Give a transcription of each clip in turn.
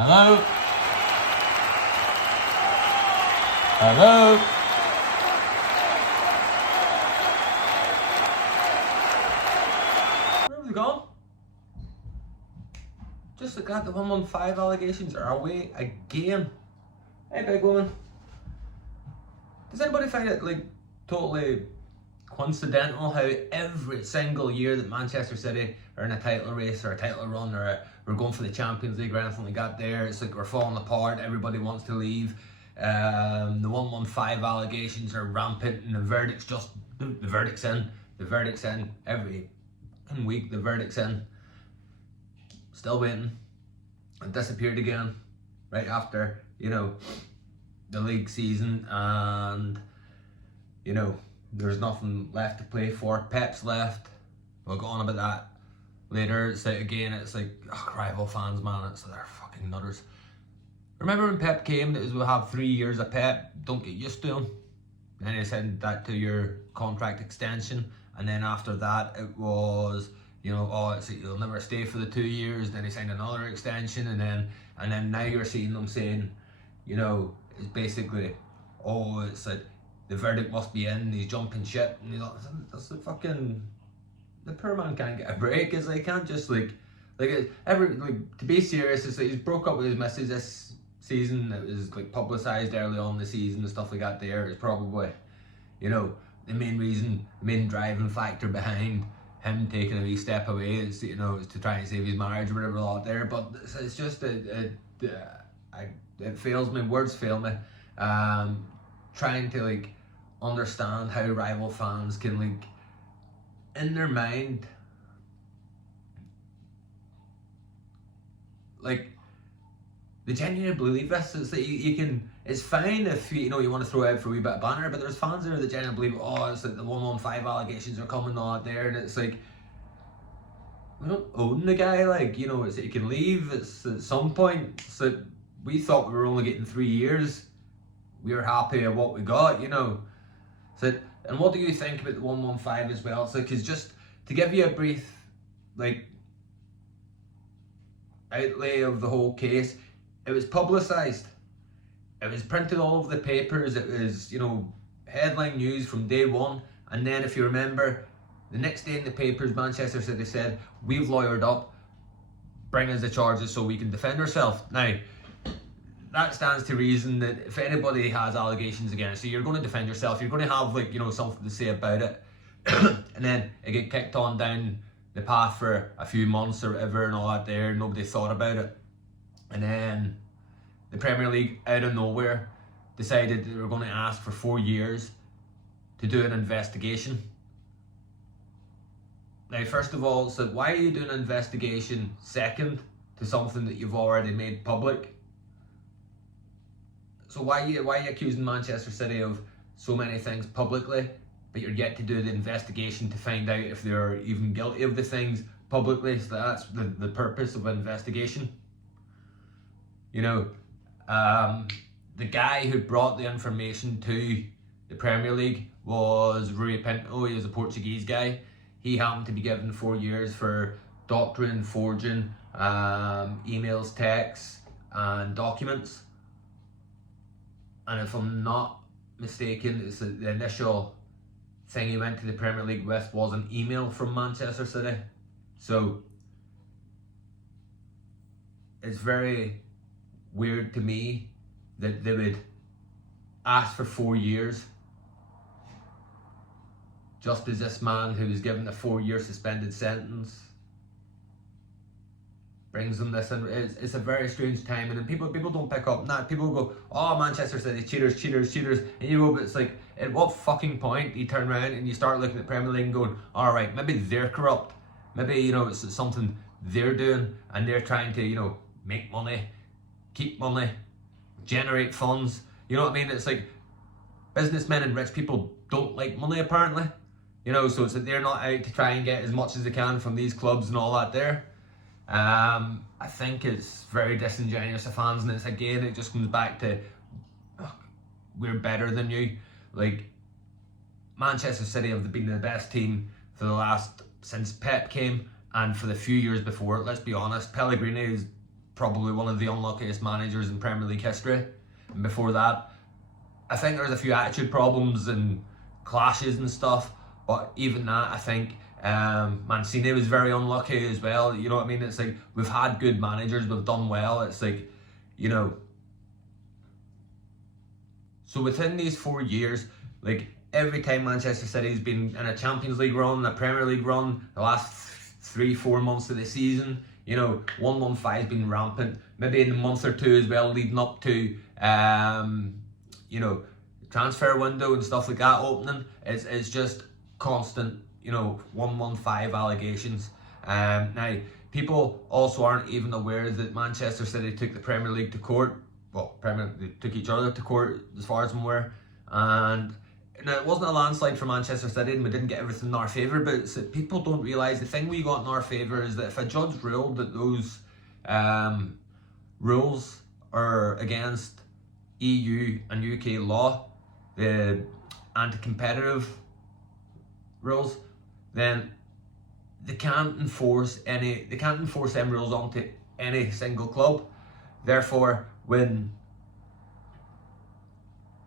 Hello? Hello? Where have they gone? Just like that, the 115 allegations are away again. Hey, big woman. Does anybody find it like totally coincidental how every single year that Manchester City are in a title race or a title run or we're going for the Champions League or anything like that there, it's like we're falling apart, everybody wants to leave, the 115 allegations are rampant and the verdict's in every week, the verdict's in, still waiting. It disappeared again right after, the league season, and there's nothing left to play for. Pep's left. We'll go on about that later. It's like, again, it's like rival fans, man. They're fucking nutters. Remember when Pep came? It was, we'll have 3 years of Pep. Don't get used to him. Then he signed that to your contract extension, and then after that it was, you'll never stay for the 2 years. Then he signed another extension, and then now you're seeing them saying, it's basically, it's like the verdict must be in. He's jumping ship, and that's the fucking, the poor man can't get a break. It's like, can't just to be serious. It's like he's broke up with his missus this season. It was like publicised early on in the season and stuff like that. There is probably, the main driving factor behind him taking a wee step away is, is to try and save his marriage or whatever out there. But it's just it fails me. Words fail me. Trying to understand how rival fans can in their mind they genuinely believe this. It's like you can. It's fine if you want to throw out for a wee bit of banter, but there's fans there that genuinely believe, it's like the 115 allegations are coming out there, and it's like we don't own the guy. It's he can leave. It's at some point. It's like we thought we were only getting 3 years. We were happy at what we got, So, and what do you think about the 115 as well? So, because just to give you a brief outlay of the whole case, it was publicised. It was printed all over the papers. It was, headline news from day one. And then, if you remember, the next day in the papers, Manchester City said, "We've lawyered up. Bring us the charges so we can defend ourselves." Now, that stands to reason that if anybody has allegations against you, you're going to defend yourself. You're going to have something to say about it, and then it get kicked on down the path for a few months or whatever and all that. There, nobody thought about it, and then the Premier League out of nowhere decided that they were going to ask for 4 years to do an investigation. Now, first of all, so why are you doing an investigation second to something that you've already made public? So why are you accusing Manchester City of so many things publicly, but you're yet to do the investigation to find out if they're even guilty of the things publicly? So that's the purpose of an investigation. The guy who brought the information to the Premier League was Rui Pinto. He was a Portuguese guy. He happened to be given 4 years for doctoring, forging emails, texts, and documents. And if I'm not mistaken, it's the initial thing he went to the Premier League with was an email from Manchester City. So it's very weird to me that they would ask for 4 years just as this man who was given a 4-year suspended sentence brings them this, and it's a very strange time, and people don't pick up. People go, Manchester City cheaters, and you go, but it's like, at what fucking point do you turn around and you start looking at Premier League and going, all right, maybe they're corrupt, maybe it's something they're doing, and they're trying to make money, keep money, generate funds. You know what I mean? It's like businessmen and rich people don't like money apparently. So it's that they're not out to try and get as much as they can from these clubs and all that there. I think it's very disingenuous to fans, and it just comes back to we're better than you. Manchester City have been the best team since Pep came, and for the few years before. Let's be honest, Pellegrini's probably one of the unluckiest managers in Premier League history. And before that, I think there's a few attitude problems and clashes and stuff, but even that, I think Mancini was very unlucky as well. You know what I mean? It's like, we've had good managers, we've done well. It's like, you know, so within these 4 years, like, every time Manchester City's been in a Champions League run, a Premier League run, the last 3-4 months of the season, you know, 115's been rampant. Maybe in a month or two as well, leading up to, you know, transfer window and stuff like that opening. It's just constant, you know, 115 allegations. Now, people also aren't even aware that Manchester City took the Premier League to court. Well, they took each other to court, as far as I'm aware. And now, it wasn't a landslide for Manchester City, and we didn't get everything in our favour, but it's that people don't realise the thing we got in our favour is that if a judge ruled that those rules are against EU and UK law, the anti-competitive rules, then they can't enforce them rules onto any single club. Therefore, when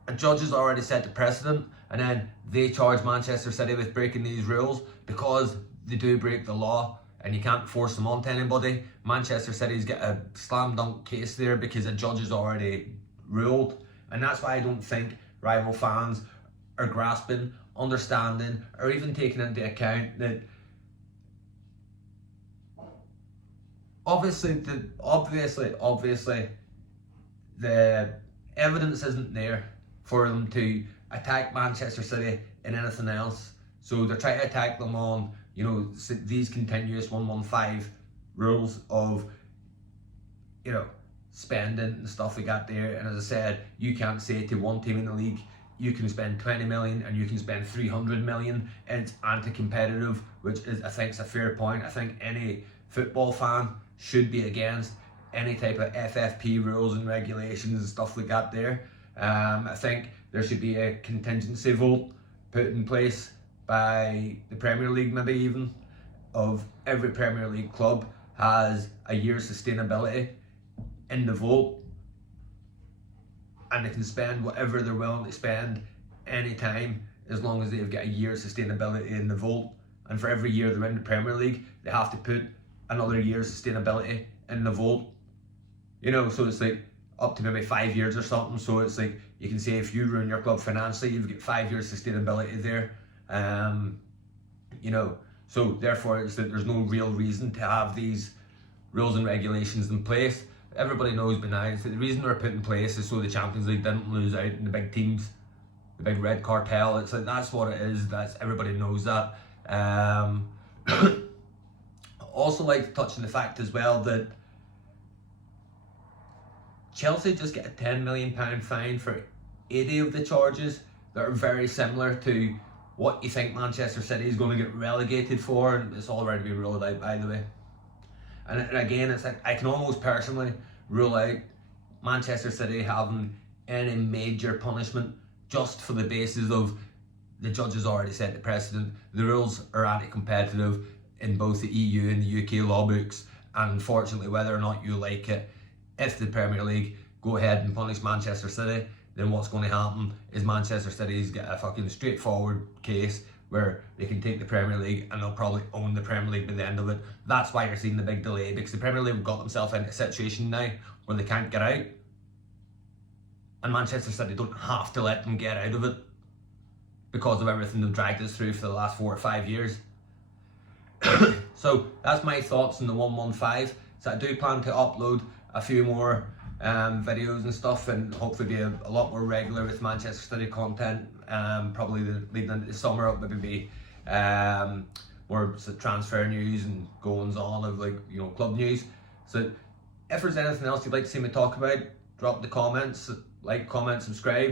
a judge has already set the precedent, and then they charge Manchester City with breaking these rules because they do break the law and you can't force them onto anybody, Manchester City's got a slam dunk case there because a judge has already ruled. And that's why I don't think rival fans are grasping, understanding, or even taking into account that obviously the evidence isn't there for them to attack Manchester City in anything else. So they're trying to attack them on, you know, these continuous 115 rules of, you know, spending and stuff like that there. And as I said, you can't say to one team in the league, you can spend 20 million and you can spend 300 million. It's anti-competitive, which is, I think, is a fair point. I think any football fan should be against any type of FFP rules and regulations and stuff like that there. I think there should be a contingency vote put in place by the Premier League, maybe even, of every Premier League club has a year's sustainability in the vote, and they can spend whatever they're willing to spend anytime as long as they've got a year's sustainability in the vote. And for every year they're in the Premier League, they have to put another year's sustainability in the vote. You know, so it's like up to maybe 5 years or something. So it's like, you can say if you ruin your club financially, you've got 5 years sustainability there. You know, so therefore it's that there's no real reason to have these rules and regulations in place. Everybody knows by now that the reason they're put in place is so the Champions League didn't lose out in the big teams, the big red cartel. It's like, that's what it is. That's, everybody knows that. Also like to touch on the fact as well that Chelsea just get a £10 million fine for 80 of the charges that are very similar to what you think Manchester City is going to get relegated for, and it's already been ruled out, by the way. And again, it's like, I can almost personally rule out Manchester City having any major punishment just for the basis of the judges already set the precedent. The rules are anti-competitive in both the EU and the UK law books, and unfortunately, whether or not you like it, if the Premier League go ahead and punish Manchester City, then what's going to happen is Manchester City's got a fucking straightforward case where they can take the Premier League and they'll probably own the Premier League by the end of it. That's why you're seeing the big delay, because the Premier League have got themselves into a situation now where they can't get out, and Manchester City don't have to let them get out of it because of everything they've dragged us through for the last 4 or 5 years. So that's my thoughts on the 115. So I do plan to upload a few more videos and stuff, and hopefully be a lot more regular with Manchester City content. Probably leading into the summer, it'll maybe be more transfer news and goings on of, like, you know, club news. So if there's anything else you'd like to see me talk about, drop the comments, like, comment, subscribe.